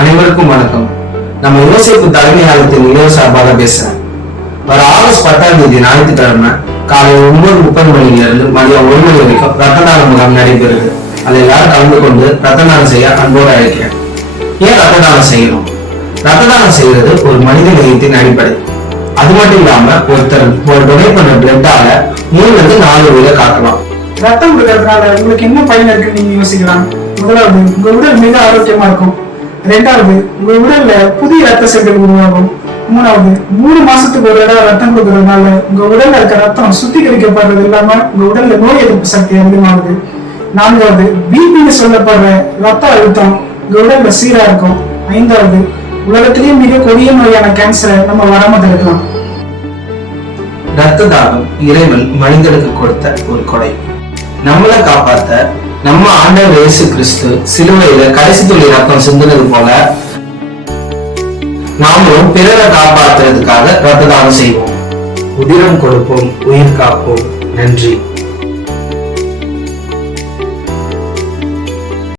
அனைவருக்கும் வணக்கம். நம்ம யோசிப்பு தலைமையாளத்தின் இளைய சார்பாக பேசுறேன். வர ஆகஸ்ட் 10ஆம் தேதி ஞாயிற்றுக்கிழமை காலை 9:30 மணியிலிருந்து மதியம் 1 மணி வரைக்கும் ரத்த தான முகாம் நடைபெறுது. அதில் எல்லாரும் கலந்து கொண்டு ரத்த தானம் செய்ய அன்போடு அழைக்கிறேன். ஏன் ரத்த தானம் செய்யணும்? ரத்த தானம் செய்யறது ஒரு மனித நேயத்தின் அடிப்படை. அது மட்டும் இல்லாம ஒருத்தர் ஒரு டொனேட் பண்ண பிளட்டால 3-4 உயிரை காக்கலாம். ரத்தம் கொடுக்கறதுனால உங்களுக்கு என்ன பயன் இருக்குன்னு நீங்க யோசிக்கலாம். முதலாவது, உங்க உடல் மிக ஆரோக்கியமா இருக்கும். இரண்டாவது, உங்க உடல்ல புதிய ரத்த செல்கள் உருவாகும். மூணாவது, 3 மாசத்துக்கு ஒரு தடவை ரத்தம் கொடுக்கறதுனால உங்க உடல்ல இருக்க ரத்தம் சுத்திகரிக்கப்படுறது இல்லாம உங்க உடல்ல நோய் எதிர்ப்பு சக்தி அதிகமாகுது. நான்காவது, பிபின்னு சொல்லப்படுற ரத்த அழுத்தம் உங்க உடல்ல சீரா இருக்கும். ஐந்தாவது, உலகத்திலேயே மிக கொடிய நோயான கேன்சரை நம்ம வராம தடுக்கலாம். ரத்த தானம் இறைவன் மனிதனுக்கு கொடுத்த ஒரு கொடை. நம்மளை காப்பாத்த நம்ம ஆண்டவர் இயேசு கிறிஸ்து சிலுவையில கடைசி துளி ரத்தம் சிந்துனது போல நாமளும் பிறரை காப்பாற்றுறதுக்காக ரத்த தானம் செய்வோம். உதிரம் கொடுப்போம், உயிர் காப்போம். நன்றி.